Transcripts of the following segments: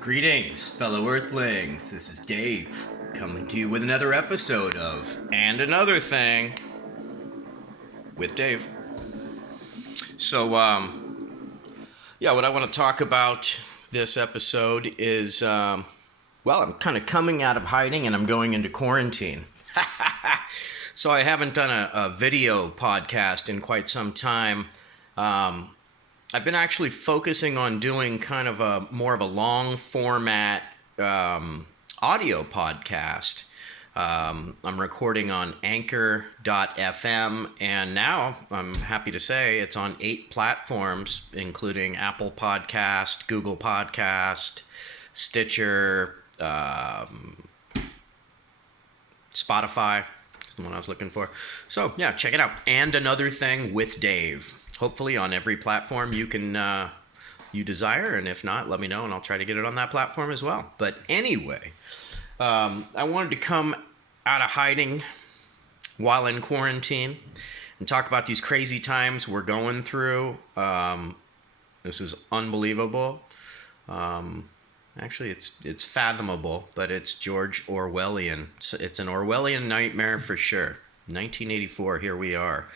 Greetings, fellow Earthlings. This is Dave, coming to you with another episode of And Another Thing with Dave. So, what I want to talk about this episode is, I'm kind of coming out of hiding and I'm going into quarantine. So I haven't done a video podcast in quite some time. I've been actually focusing on doing kind of more of a long format audio podcast. I'm recording on Anchor.fm, and now I'm happy to say it's on 8 platforms, including Apple Podcast, Google Podcast, Stitcher, Spotify is the one I was looking for. So yeah, check it out. And Another Thing with Dave. Hopefully on every platform you can you desire, and if not, let me know and I'll try to get it on that platform as well. But anyway, I wanted to come out of hiding while in quarantine and talk about these crazy times we're going through. This is unbelievable. Actually, it's fathomable, but it's George Orwellian. It's an Orwellian nightmare for sure. 1984, here we are.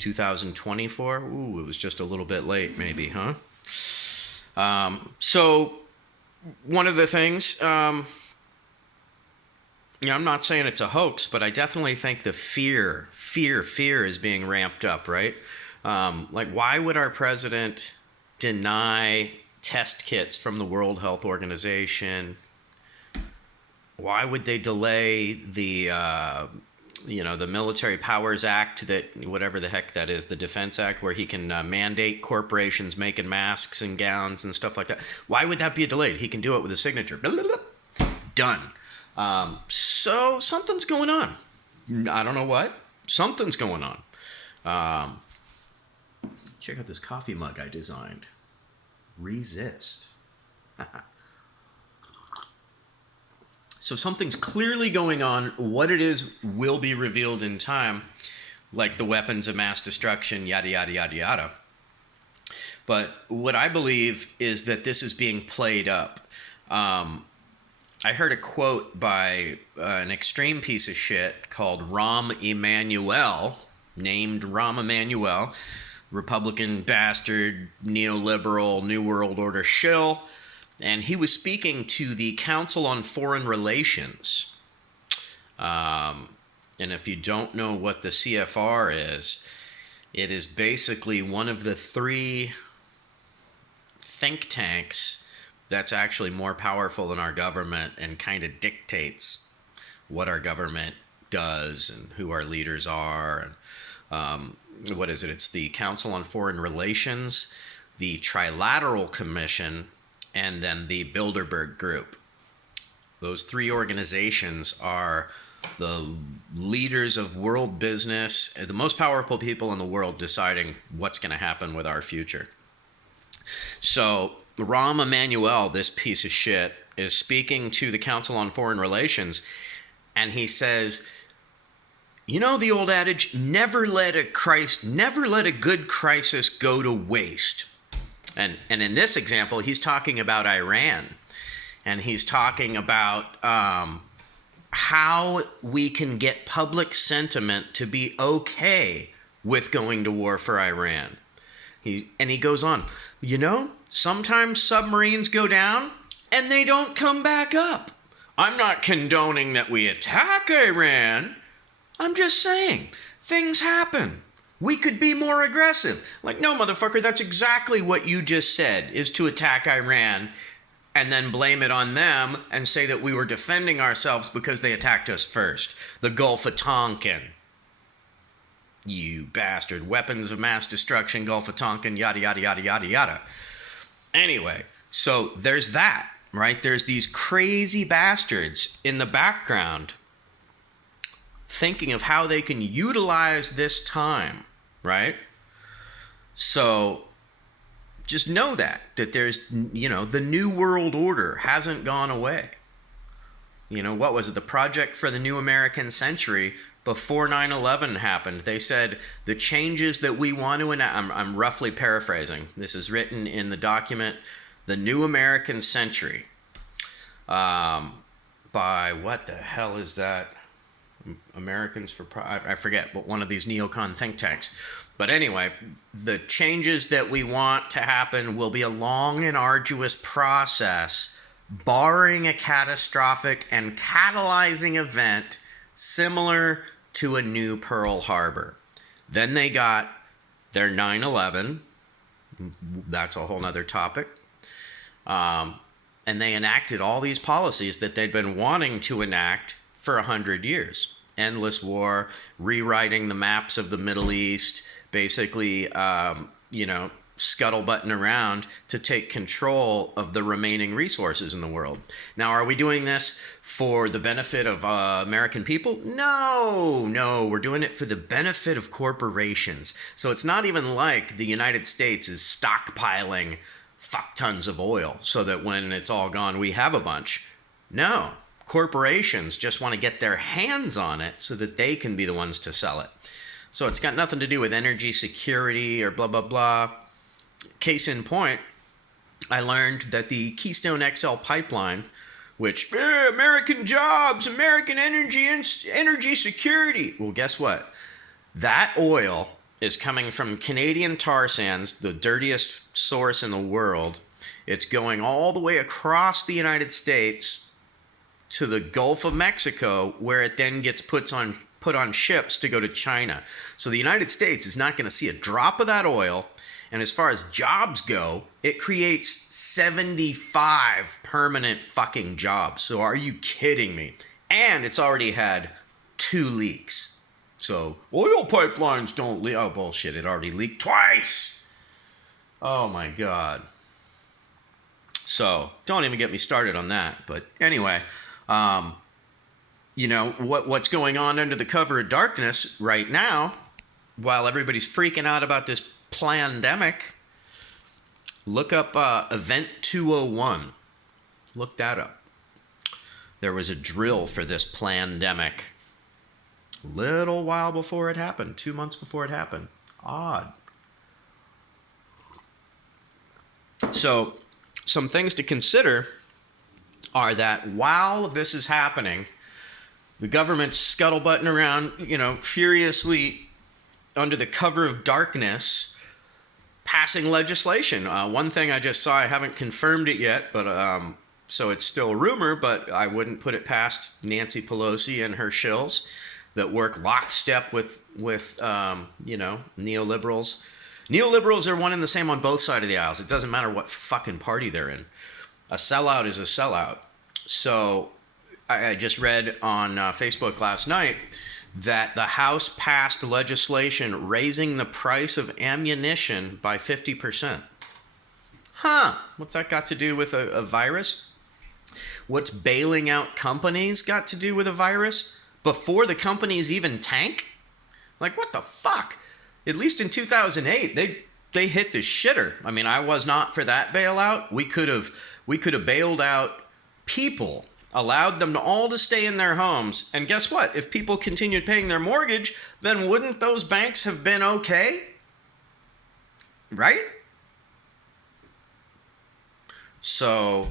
2024? Ooh, it was just a little bit late, maybe, huh? So, one of the things, I'm not saying it's a hoax, but I definitely think the fear is being ramped up, right? Why would our president deny test kits from the World Health Organization? Why would they delay the Military Powers Act, that whatever the heck that is, the Defense Act, where he can mandate corporations making masks and gowns and stuff like that? Why would that be delayed? He can do it with a signature. Blah, blah, blah. Done. So something's going on. I don't know what. Something's going on. Check out this coffee mug I designed. Resist. So something's clearly going on. What it is will be revealed in time, like the weapons of mass destruction, yada, yada, yada, yada. But what I believe is that this is being played up. I heard a quote by an extreme piece of shit called Rahm Emanuel, named Rahm Emanuel, Republican bastard, neoliberal, New World Order shill. And he was speaking to the Council on Foreign Relations. And if you don't know what the CFR is, it is basically one of the 3 think tanks that's actually more powerful than our government and kind of dictates what our government does and who our leaders are. And what is it? It's the Council on Foreign Relations, the Trilateral Commission, and then the Bilderberg Group. Those 3 organizations are the leaders of world business, the most powerful people in the world deciding what's going to happen with our future. So Rahm Emanuel, this piece of shit, is speaking to the Council on Foreign Relations, and he says, you know the old adage, never let a good crisis go to waste. And in this example, he's talking about Iran. And he's talking about how we can get public sentiment to be okay with going to war for Iran. He goes on, sometimes submarines go down and they don't come back up. I'm not condoning that we attack Iran. I'm just saying, things happen. We could be more aggressive. No, motherfucker, that's exactly what you just said, is to attack Iran and then blame it on them and say that we were defending ourselves because they attacked us first. The Gulf of Tonkin. You bastard. Weapons of mass destruction, Gulf of Tonkin, yada, yada, yada, yada, yada. Anyway, so there's that, right? There's these crazy bastards in the background thinking of how they can utilize this time, right? So just know that there's, the New World Order hasn't gone away. What was it? The Project for the New American Century, before 9/11 happened, they said the changes that we want to enact, I'm roughly paraphrasing. This is written in the document The New American Century. By what the hell is that? Americans for I forget, but one of these neocon think tanks. But anyway, the changes that we want to happen will be a long and arduous process, barring a catastrophic and catalyzing event similar to a new Pearl Harbor. Then they got their 9/11. That's a whole nother topic. And they enacted all these policies that they'd been wanting to enact for 100 years. Endless war, rewriting the maps of the Middle East, basically, scuttlebutting around to take control of the remaining resources in the world. Now, are we doing this for the benefit of American people? No, we're doing it for the benefit of corporations. So it's not even like the United States is stockpiling fuck tons of oil so that when it's all gone, we have a bunch. No, corporations just want to get their hands on it so that they can be the ones to sell it. So it's got nothing to do with energy security or blah, blah, blah. Case in point, I learned that the Keystone XL pipeline, which, American jobs, American energy security. Well, guess what? That oil is coming from Canadian tar sands, the dirtiest source in the world. It's going all the way across the United States to the Gulf of Mexico, where it then gets put on ships to go to China. So the United States is not going to see a drop of that oil. And as far as jobs go, it creates 75 permanent fucking jobs. So are you kidding me? And it's already had 2 leaks. So oil pipelines don't leak. Oh, bullshit. It already leaked twice. Oh, my God. So don't even get me started on that. But anyway, what's going on under the cover of darkness right now, while everybody's freaking out about this PLANdemic, look up Event 201. Look that up. There was a drill for this PLANdemic a little while before it happened, 2 months before it happened. Odd. So some things to consider are that while this is happening, the government's scuttlebutting around, furiously under the cover of darkness, passing legislation. One thing I just saw, I haven't confirmed it yet, but so it's still a rumor, but I wouldn't put it past Nancy Pelosi and her shills that work lockstep with neoliberals. Neoliberals are one and the same on both sides of the aisles. It doesn't matter what fucking party they're in. A sellout is a sellout. So I just read on Facebook last night that the House passed legislation raising the price of ammunition by 50%. What's that got to do with a virus? What's bailing out companies got to do with a virus? Before the companies even tank? Like, what the fuck? At least in 2008, they hit the shitter. I mean, I was not for that bailout. We could have bailed out people, allowed them to all to stay in their homes. And guess what? If people continued paying their mortgage, then wouldn't those banks have been okay? Right? So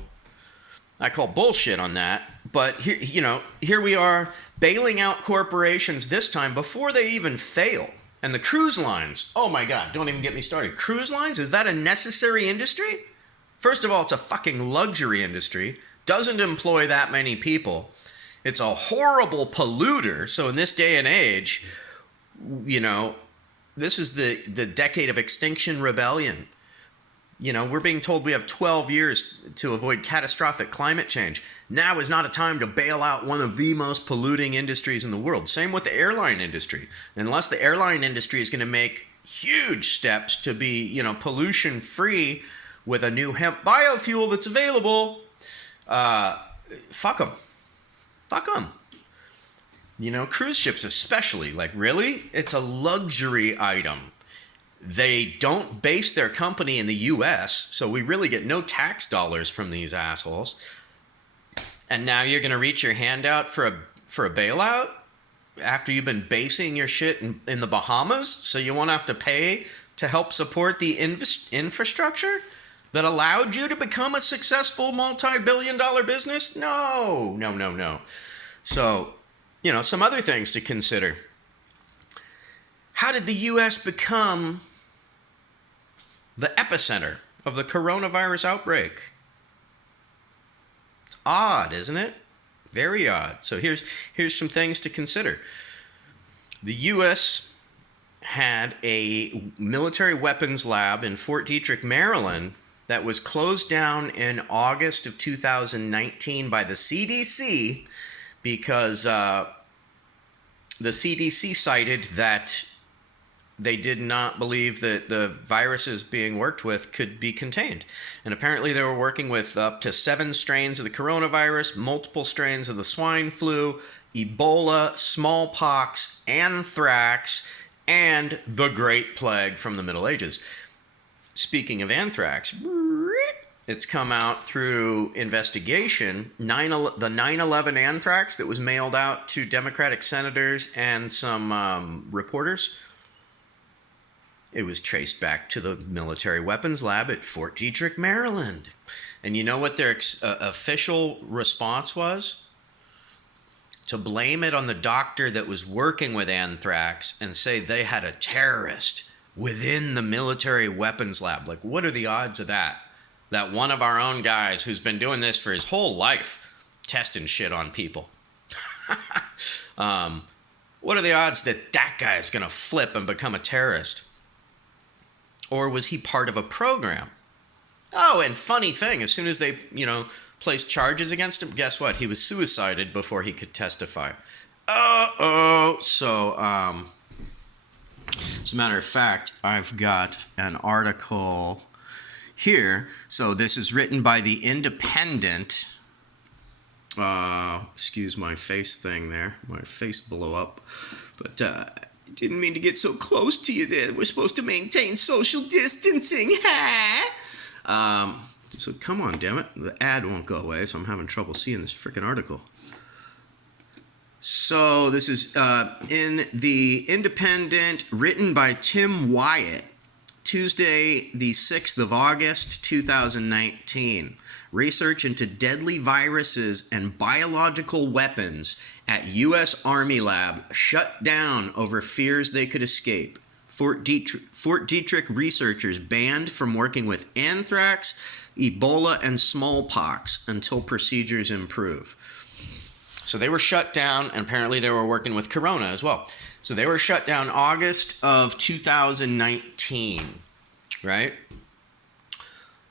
I call bullshit on that. But here we are bailing out corporations this time before they even fail. And the cruise lines, oh my God, don't even get me started. Cruise lines, is that a necessary industry? First of all, it's a fucking luxury industry. Doesn't employ that many people. It's a horrible polluter. So in this day and age, this is the decade of Extinction Rebellion. We're being told we have 12 years to avoid catastrophic climate change. Now is not a time to bail out one of the most polluting industries in the world. Same with the airline industry. Unless the airline industry is going to make huge steps to be, pollution free with a new hemp biofuel that's available, fuck them. Fuck them. Cruise ships especially, like, really? It's a luxury item. They don't base their company in the U.S., so we really get no tax dollars from these assholes. And now you're going to reach your hand out for a bailout after you've been basing your shit in the Bahamas, so you won't have to pay to help support the infrastructure? that allowed you to become a successful multi-billion-dollar business? No. So, some other things to consider. How did the U.S. become the epicenter of the coronavirus outbreak? It's odd, isn't it? Very odd. So here's some things to consider. The U.S. had a military weapons lab in Fort Detrick, Maryland, that was closed down in August of 2019 by the CDC because the CDC cited that they did not believe that the viruses being worked with could be contained. And apparently they were working with up to 7 strains of the coronavirus, multiple strains of the swine flu, Ebola, smallpox, anthrax, and the Great Plague from the Middle Ages. Speaking of anthrax, it's come out through investigation. The 9/11 anthrax that was mailed out to Democratic senators and some reporters, it was traced back to the military weapons lab at Fort Detrick, Maryland. And you know what their official response was? To blame it on the doctor that was working with anthrax and say they had a terrorist within the military weapons lab. Like, what are the odds of that? That one of our own guys who's been doing this for his whole life, testing shit on people. What are the odds that that guy is going to flip and become a terrorist? Or was he part of a program? Oh, and funny thing, as soon as they, placed charges against him, guess what? He was suicided before he could testify. So, as a matter of fact, I've got an article here. So this is written by The Independent. Excuse my face thing there. My face blew up. But, didn't mean to get so close to you there. We're supposed to maintain social distancing, So come on, damn it. The ad won't go away, so I'm having trouble seeing this freaking article. So this is in The Independent, written by Tim Wyatt, Tuesday, the 6th of August, 2019. Research into deadly viruses and biological weapons at U.S. Army lab shut down over fears they could escape. Fort Detrick researchers banned from working with anthrax, Ebola, and smallpox until procedures improve. So they were shut down, and apparently they were working with corona as well. So they were shut down August of 2019, right?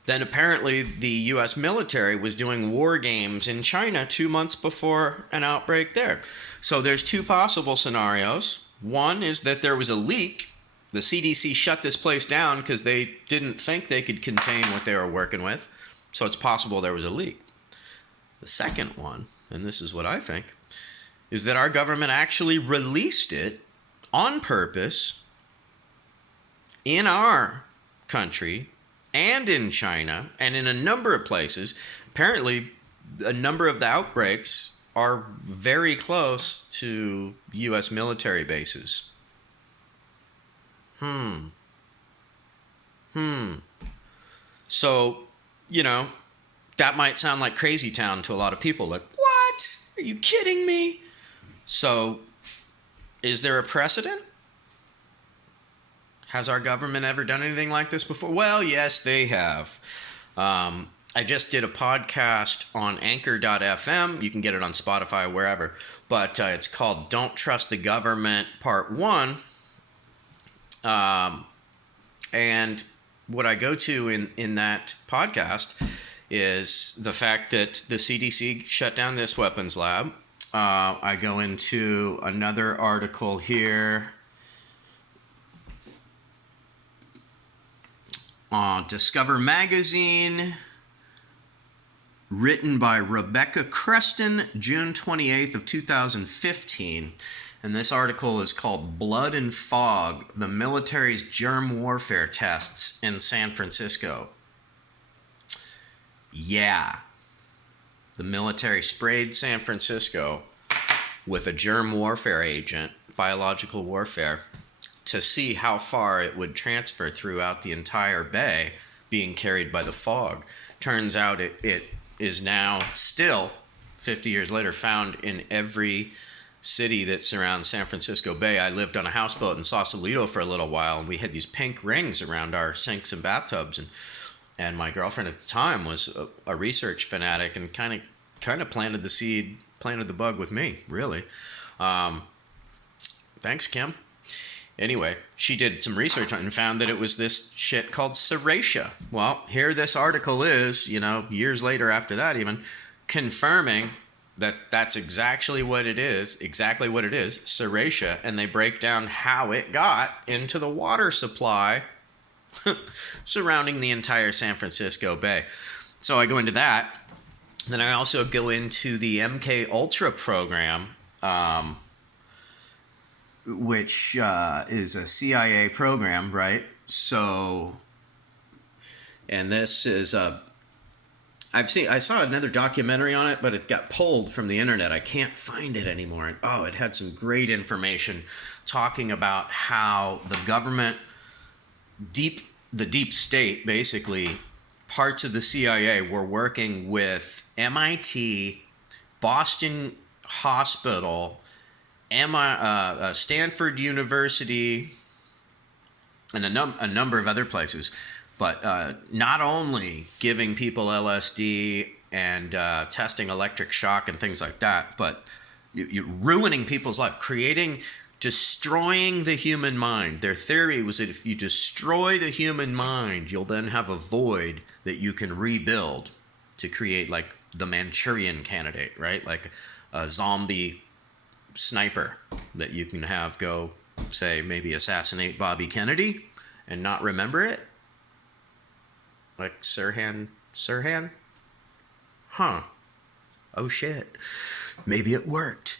Then apparently the U.S. military was doing war games in China 2 months before an outbreak there. So there's 2 possible scenarios. One is that there was a leak. The CDC shut this place down because they didn't think they could contain what they were working with. So it's possible there was a leak. The second one, and this is what I think, is that our government actually released it on purpose in our country and in China, and in a number of places. Apparently, a number of the outbreaks are very close to U.S. military bases. So, that might sound like crazy town to a lot of people. Like, what? Are you kidding me? So, is there a precedent? Has our government ever done anything like this before? Well, yes, they have. I just did a podcast on Anchor.fm. You can get it on Spotify, wherever. But it's called Don't Trust the Government, Part 1. And what I go to in that podcast is the fact that the CDC shut down this weapons lab. I go into another article here. Discover Magazine, written by Rebecca Creston, June 28th of 2015. And this article is called Blood and Fog, the Military's Germ Warfare Tests in San Francisco. Yeah. The military sprayed San Francisco with a germ warfare agent, biological warfare, to see how far it would transfer throughout the entire bay being carried by the fog. Turns out it is now still, 50 years later, found in every city that surrounds San Francisco Bay. I lived on a houseboat in Sausalito for a little while, and we had these pink rings around our sinks and bathtubs. And my girlfriend at the time was a research fanatic and kind of planted the seed, planted the bug with me, really. Thanks, Kim. Anyway, she did some research on it and found that it was this shit called serratia. Well, here this article is, years later after that even, confirming that that's exactly what it is, serratia, and they break down how it got into the water supply surrounding the entire San Francisco Bay. So I go into that. Then I also go into the MK Ultra program, which is a CIA program, right? So, and this is I saw another documentary on it, but it got pulled from the internet. I can't find it anymore. And it had some great information talking about how the government, the deep state, basically, parts of the CIA were working with MIT, Boston Hospital, Stanford University, and a number of other places. But not only giving people LSD and testing electric shock and things like that, but you're ruining people's life, destroying the human mind. Their theory was that if you destroy the human mind, you'll then have a void that you can rebuild to create like the Manchurian Candidate, right? Like a zombie sniper that you can have go, say, maybe assassinate Bobby Kennedy and not remember it. Like Sirhan? Huh. Oh shit. Maybe it worked.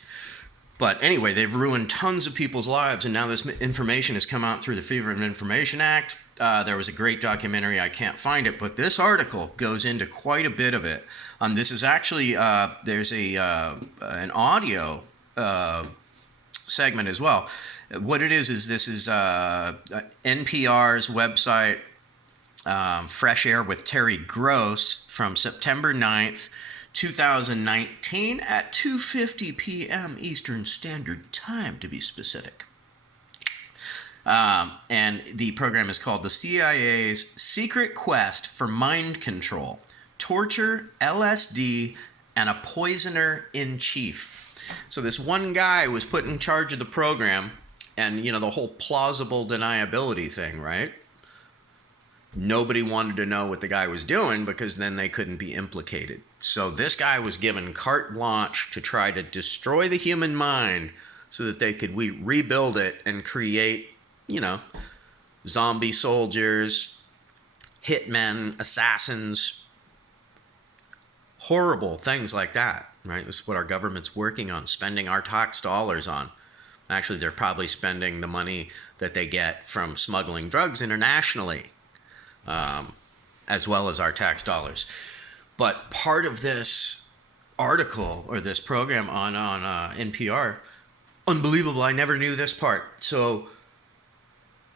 But anyway, they've ruined tons of people's lives, and now this information has come out through the Freedom of Information Act. There was a great documentary, I can't find it, but this article goes into quite a bit of it. This is actually, there's an audio segment as well. What it is this is NPR's website, Fresh Air with Terry Gross, from September 9th, 2019 at 2:50 p.m. Eastern Standard Time, to be specific. And the program is called The CIA's Secret Quest for Mind Control, Torture, LSD, and a Poisoner in Chief. So this one guy was put in charge of the program, and, the whole plausible deniability thing, right? Nobody wanted to know what the guy was doing because then they couldn't be implicated. So this guy was given carte blanche to try to destroy the human mind so that they could rebuild it and create, zombie soldiers, hitmen, assassins, horrible things like that, right? This is what our government's working on, spending our tax dollars on. Actually, they're probably spending the money that they get from smuggling drugs internationally, as well as our tax dollars. But part of this article or this program on NPR, unbelievable, I never knew this part. So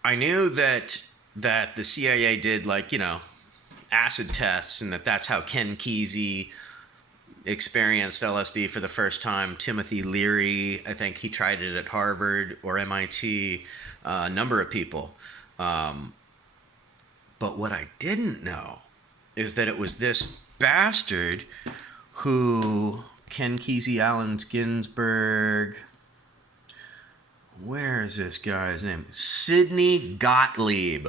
I knew that the CIA did acid tests, and that's how Ken Kesey experienced LSD for the first time. Timothy Leary, I think he tried it at Harvard or MIT, a number of people. But what I didn't know is that it was this bastard who, Ken Kesey, Allen Ginsberg, where is this guy's name? Sidney Gottlieb.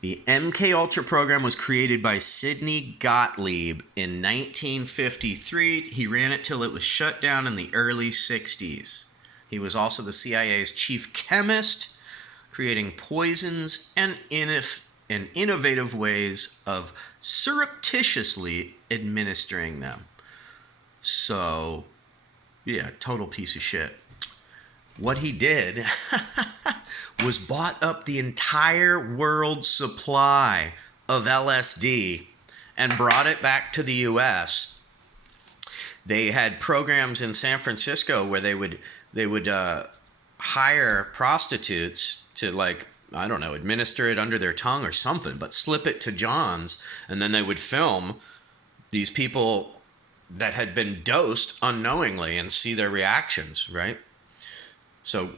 The MK Ultra program was created by Sidney Gottlieb in 1953. He ran it till it was shut down in the early 60s. He was also the CIA's chief chemist, creating poisons and innovative ways of surreptitiously administering them. So, yeah, total piece of shit. What he did was bought up the entire world supply of LSD and brought it back to the U.S. They had programs in San Francisco where they would hire prostitutes to I don't know, administer it under their tongue or something, but slip it to Johns, and then they would film these people that had been dosed unknowingly and see their reactions, right? So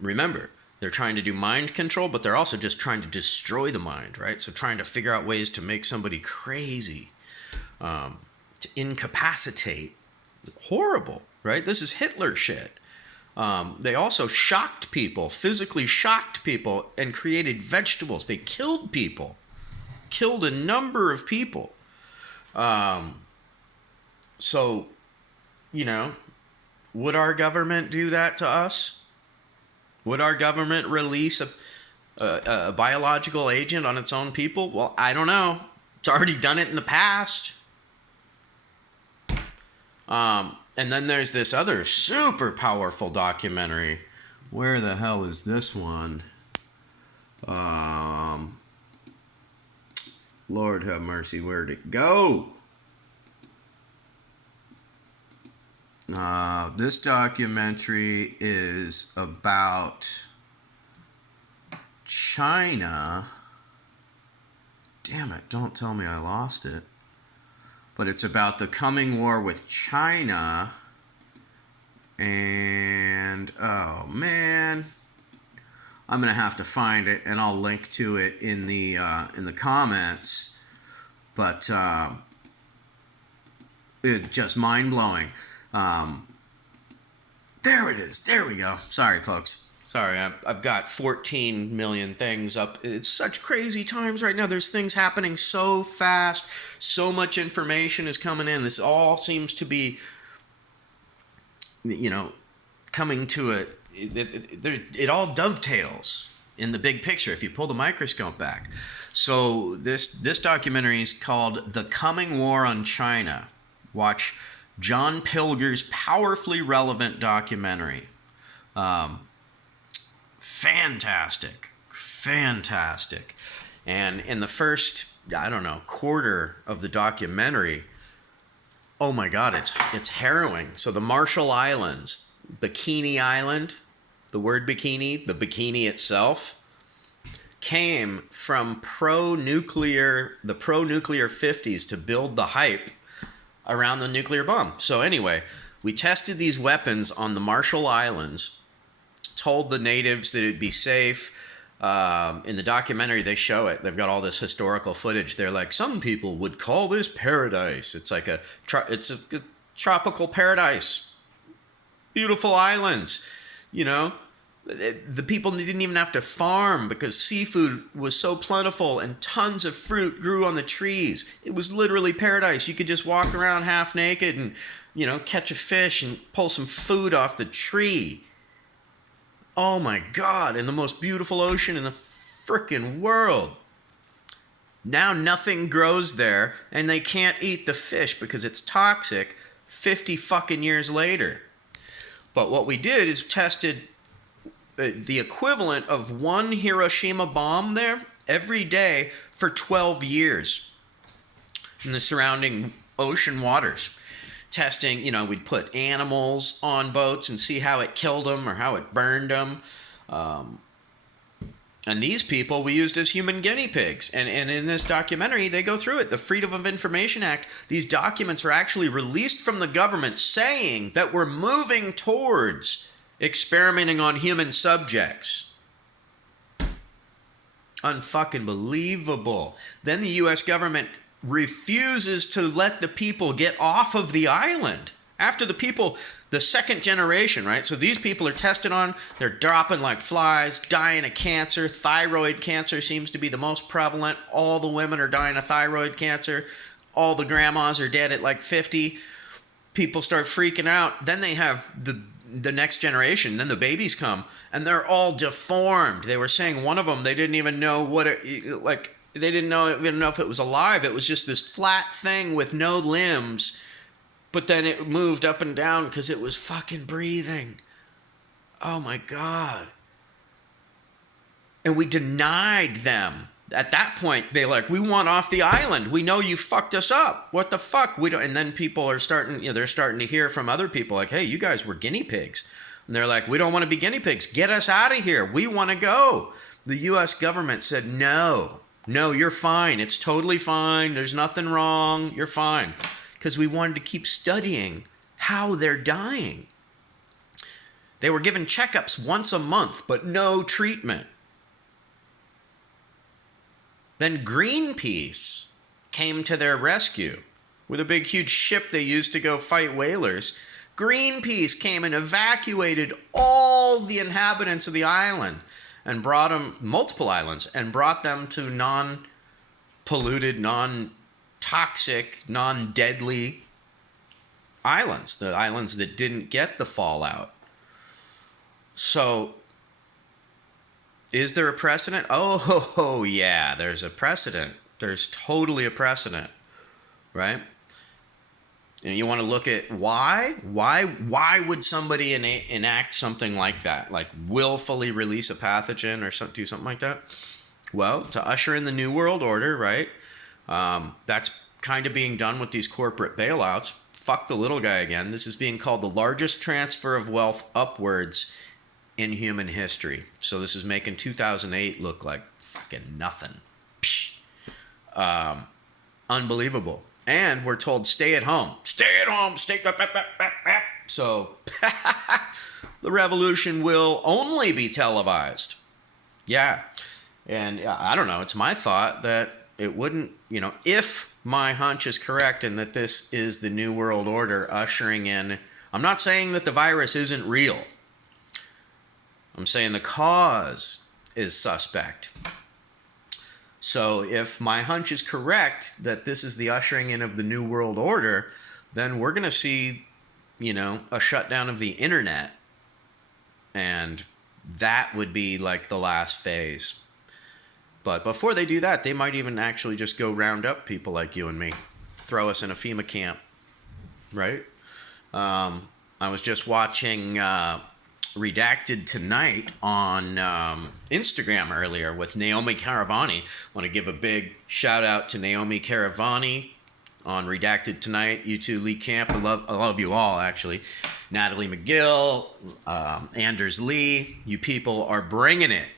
remember, they're trying to do mind control, but they're also just trying to destroy the mind, right? So trying to figure out ways to make somebody crazy, to incapacitate. Horrible, right? This is Hitler shit. They also shocked people, physically shocked people, and created vegetables. They killed people, killed a number of people. So, you know, would our government do that to us? Would our government release a biological agent on its own people? Well, I don't know. It's already done it in the past. And then there's this other super powerful documentary. Where the hell is this one? Lord have mercy, where'd it go? This documentary is about China. Damn it, don't tell me I lost it. But it's about the coming war with China. And, oh man, I'm going to have to find it, and I'll link to it in the comments. But it's just mind-blowing. There it is. There we go. Sorry, folks. Sorry, I've got 14 million things up. It's such crazy times right now. There's things happening so fast. So much information is coming in. This all seems to be, you know, coming to it all dovetails in the big picture if you pull the microscope back. So this documentary is called The Coming War on China. Watch John Pilger's powerfully relevant documentary. Fantastic. And in the first, I don't know, quarter of the documentary, oh my God, it's harrowing. So the Marshall Islands, Bikini Island, the word bikini, the bikini itself, came from the pro-nuclear 50s to build the hype around the nuclear bomb. So anyway, we tested these weapons on the Marshall Islands, told the natives that it'd be safe. In the documentary, they show it. They've got all this historical footage. They're like, some people would call this paradise. It's like a tropical paradise. Beautiful islands. You know, the people didn't even have to farm because seafood was so plentiful and tons of fruit grew on the trees. It was literally paradise. You could just walk around half naked and, you know, catch a fish and pull some food off the tree. Oh my God, in the most beautiful ocean in the frickin' world. Now nothing grows there and they can't eat the fish because it's toxic 50 fucking years later. But what we did is tested the equivalent of one Hiroshima bomb there every day for 12 years in the surrounding ocean waters. Testing, you know, we'd put animals on boats and see how it killed them or how it burned them. And these people we used as human guinea pigs. And in this documentary, they go through it. The Freedom of Information Act, these documents are actually released from the government saying that we're moving towards experimenting on human subjects. Unfucking believable. Then the U.S. government refuses to let the people get off of the island. After the second generation, right? So these people are tested on, they're dropping like flies, dying of cancer. Thyroid cancer seems to be the most prevalent. All the women are dying of thyroid cancer. All the grandmas are dead at like 50. People start freaking out. Then they have the next generation, then the babies come, and they're all deformed. They were saying one of them, they didn't even know they didn't even know if it was alive. It was just this flat thing with no limbs, but then it moved up and down because it was fucking breathing. Oh my God. And we denied them. At that point, they we want off the island. We know you fucked us up. What the fuck? We don't. And then people are starting, they're starting to hear from other people like, hey, you guys were guinea pigs. And they're like, we don't want to be guinea pigs. Get us out of here. We want to go. The U.S. government said, no, you're fine. It's totally fine. There's nothing wrong. You're fine. Because we wanted to keep studying how they're dying. They were given checkups once a month, but no treatment. Then Greenpeace came to their rescue with a big, huge ship they used to go fight whalers. Greenpeace came and evacuated all the inhabitants of the island and brought them, multiple islands, and brought them to non-polluted, non-toxic, non-deadly islands, the islands that didn't get the fallout. So, is there a precedent? Oh, yeah, there's a precedent. There's totally a precedent, right? And you want to look at why? Why would somebody enact something like that? Like willfully release a pathogen or do something like that? Well, to usher in the New World Order, right? That's kind of being done with these corporate bailouts. Fuck the little guy again. This is being called the largest transfer of wealth upwards in human history. So this is making 2008 look like fucking nothing. Unbelievable. And we're told, stay at home. Stay at home. So the revolution will only be televised. Yeah. And I don't know. It's my thought that it wouldn't, if my hunch is correct and that this is the New World Order ushering in, I'm not saying that the virus isn't real. I'm saying the cause is suspect. So if my hunch is correct that this is the ushering in of the New World Order, then we're going to see, a shutdown of the internet. And that would be like the last phase. But before they do that, they might even actually just go round up people like you and me. Throw us in a FEMA camp. Right? I was just watching Redacted Tonight on Instagram earlier with Naomi Caravani. I want to give a big shout out to Naomi Caravani on Redacted Tonight. You two, Lee Camp, I love you all actually. Natalie McGill, Anders Lee, you people are bringing it.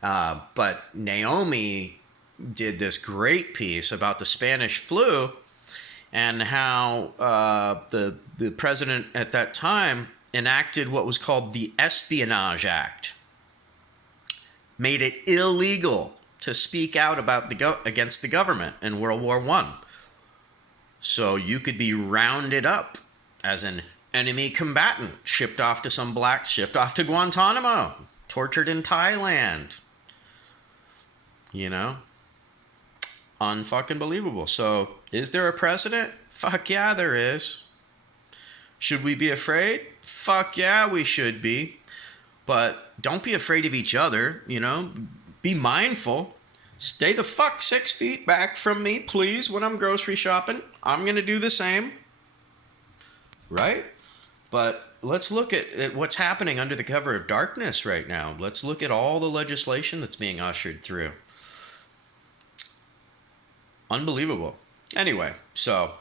But Naomi did this great piece about the Spanish flu and how the president at that time enacted what was called the Espionage Act, made it illegal to speak out about against the government in World War I. So you could be rounded up as an enemy combatant, shipped off to Guantanamo, tortured in Thailand. Unfucking believable. So is there a precedent? Fuck yeah, there is. Should we be afraid? Fuck yeah, we should be. But don't be afraid of each other, Be mindful. Stay the fuck 6 feet back from me, please, when I'm grocery shopping. I'm going to do the same. Right? But let's look at what's happening under the cover of darkness right now. Let's look at all the legislation that's being ushered through. Unbelievable. Anyway, so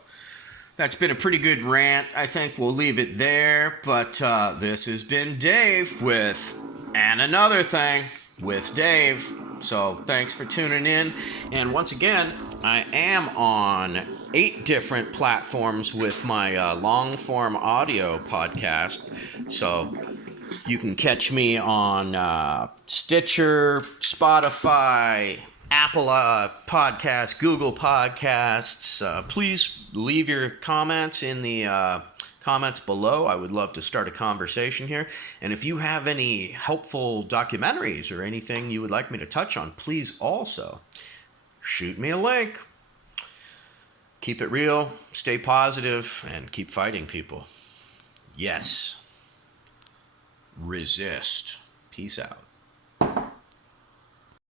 that's been a pretty good rant. I think we'll leave it there. But this has been Dave with And Another Thing with Dave. So thanks for tuning in. And once again, I am on 8 different platforms with my long-form audio podcast. So you can catch me on Stitcher, Spotify, Apple Podcasts, Google Podcasts. Please leave your comments in the comments below. I would love to start a conversation here. And if you have any helpful documentaries or anything you would like me to touch on, please also shoot me a link. Keep it real, stay positive, and keep fighting, people. Yes. Resist. Peace out.